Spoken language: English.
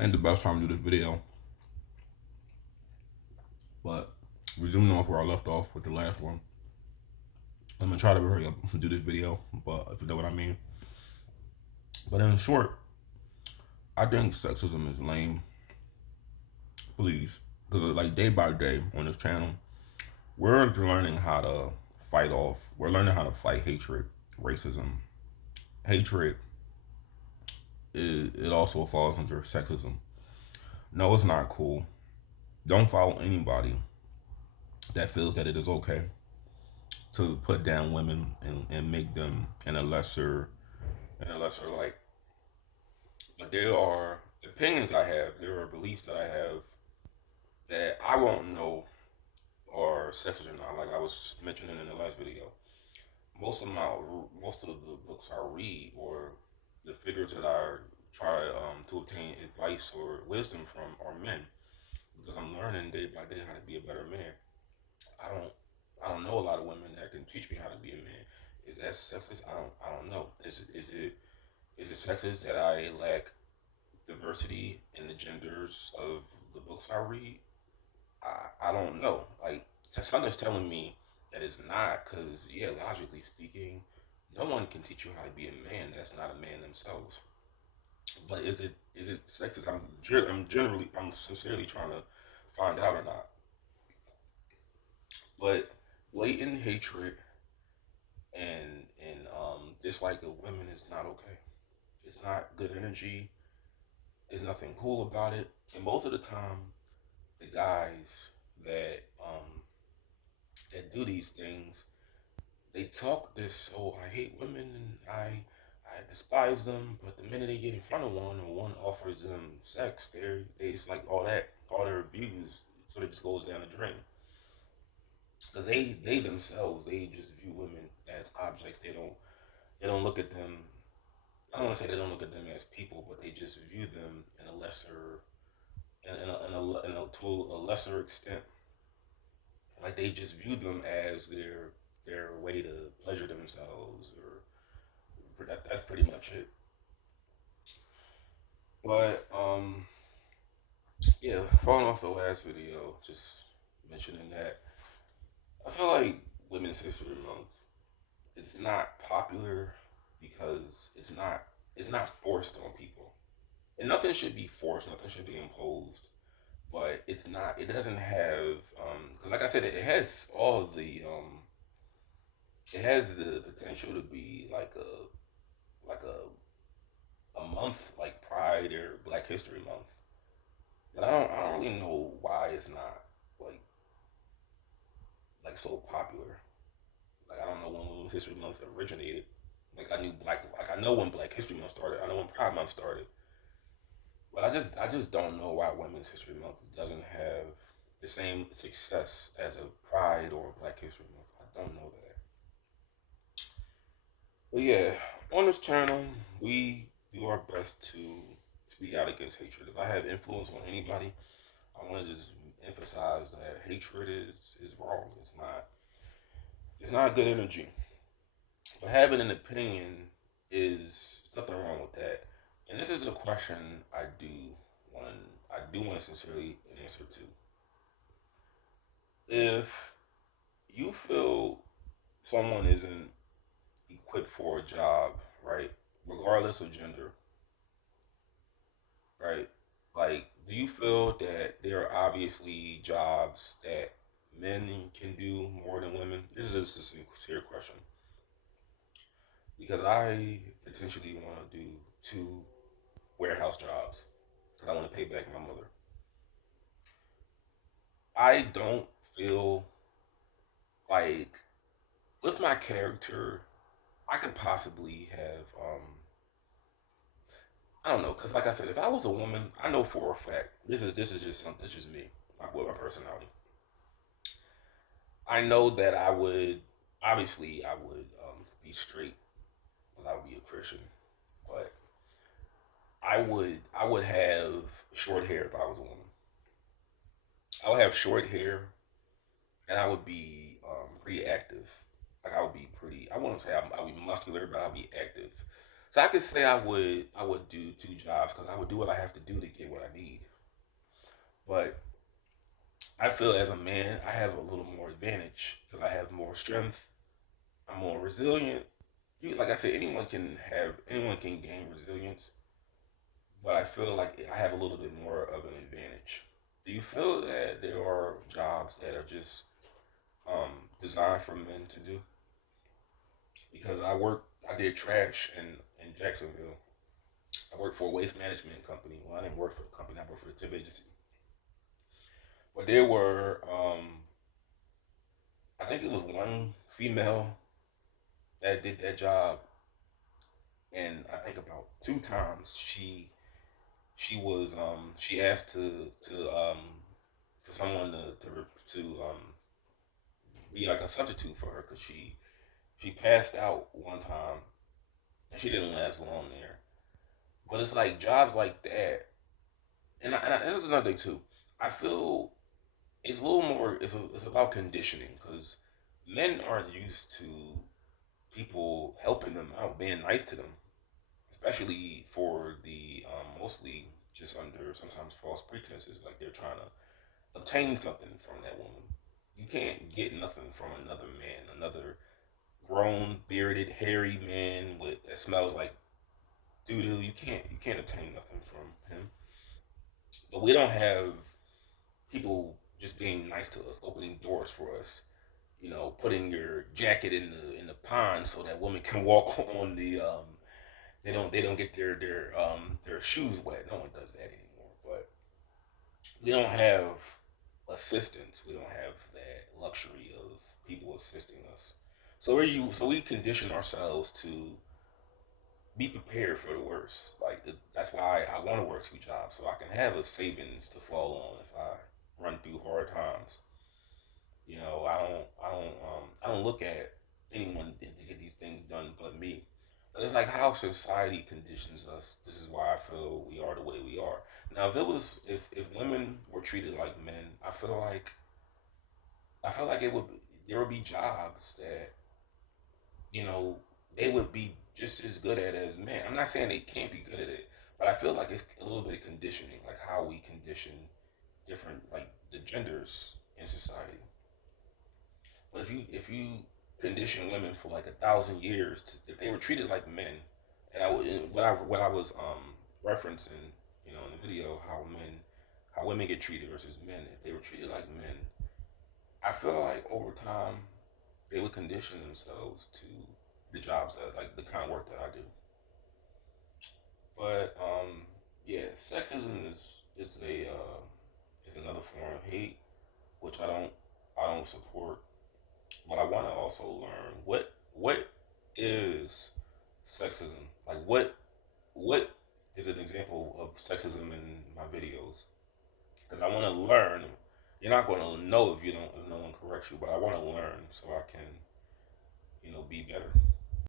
Ain't the best time to do this video, but resuming off where I left off with the last one. I'm gonna try to hurry up and do this video, but if you know what I mean. But in short, I think sexism is lame. Please, because like day by day on this channel, we're learning how to fight off. We're learning how to fight hatred, racism. Hatred, it also falls under sexism. No, it's not cool. Don't follow anybody that feels that it is okay to put down women and make them in a lesser light. But there are opinions I have, there are beliefs that I have that I won't know are sexist or not. Like I was mentioning in the last video, most of my most of the books I read or the figures that I try to obtain advice or wisdom from are men because I'm learning day by day how to be a better man. I don't I don't know a lot of women that can teach me how to be a man. Is that sexist? I don't know. Is it sexist that I lack diversity in the genders of the books I read? I don't know. Like something's telling me that it's not, because yeah, logically speaking, no one can teach you how to be a man that's not a man themselves. But is it sexist? I'm sincerely trying to find out or not. But blatant hatred and dislike of women is not okay. It's not good energy. There's nothing cool about it. And most of the time, the guys that that do these things, they talk this, oh, I hate women and I despise them, but the minute they get in front of one and one offers them sex, they it's like all their views sort of just goes down the drain. Because they themselves, they just view women as objects. They don't look at them. I don't want to say they don't look at them as people, but they just view them in a lesser, to a lesser extent. Like they just view them as their way to pleasure themselves, or that's pretty much it. But yeah, following off the last video, just mentioning that I feel like Women's History Month, it's not popular because it's not forced on people, and nothing should be forced, nothing should be imposed. But it's not. It doesn't have because, like I said, it has all of the it has the potential to be like a month like Pride or Black History Month. But I don't really know why it's not like so popular. Like I don't know when Women's History Month originated. Like I know when Black History Month started. I know when Pride Month started. But I just don't know why Women's History Month doesn't have the same success as a Pride or a Black History Month. I don't know that. But yeah, on this channel, we do our best to speak out against hatred. If I have influence on anybody, I want to just emphasize that hatred is wrong. It's not good energy. But having an opinion is nothing wrong with that. And this is a question want want to sincerely answer to. If you feel someone isn't equipped for a job, right, regardless of gender, right? Like, do you feel that there are obviously jobs that men can do more than women? This is just a sincere question because I potentially want to do two warehouse jobs because I want to pay back my mother. I don't feel like with my character, I could possibly have I don't know, cause like I said, if I was a woman, I know for a fact this is just something. This is just me, with my personality. I know that I would be straight, and I would be a Christian, but I would have short hair if I was a woman. I would have short hair, and I would be pretty active. Like I would be pretty. I wouldn't say I would be muscular, but I'd be active. So I could say I would do two jobs because I would do what I have to do to get what I need. But I feel as a man, I have a little more advantage because I have more strength. I'm more resilient. Like I said, anyone can gain resilience, but I feel like I have a little bit more of an advantage. Do you feel that there are jobs that are just designed for men to do? Because I did trash in Jacksonville. I worked for a waste management company. Well, I didn't work for the company. I worked for the tip agency. But there were, I think it was one female that did that job, and I think about two times she asked to for someone to be like a substitute for her because she passed out one time and she didn't last long there. But it's like jobs like that, this is another thing too. I feel it's a little more. It's about conditioning because men aren't used to people helping them out, being nice to them, especially for the mostly just under sometimes false pretenses, like they're trying to obtain something from that woman. You can't get nothing from another man, another grown, bearded, hairy man with that smells like doo doo. You can't obtain nothing from him. But we don't have people just being nice to us, opening doors for us. Putting your jacket in the pond so that women can walk on the they don't get their shoes wet. No one does that anymore. But we don't have assistance. We don't have that luxury of people assisting us. So we condition ourselves to be prepared for the worst. That's why I want to work two jobs so I can have a savings to fall on if I run through hard times. I don't look at anyone to get these things done but me. But it's like how society conditions us. This is why I feel we are the way we are. Now, if women were treated like men, I feel like there would be jobs that you know they would be just as good at as men. I'm not saying they can't be good at it, but I feel like it's a little bit of conditioning, like how we condition different like the genders in society. But if you condition women for like 1,000 years, if they were treated like men, and what I was referencing, in the video, how women get treated versus men, if they were treated like men, I feel like over time they would condition themselves to the jobs that like the kind of work that I do. But yeah, sexism is another form of hate, which I don't support. But I want to also learn what is sexism. Like what is an example of sexism in my videos? Because I want to learn. You're not going to know if no one corrects you, but I want to learn so I can be better.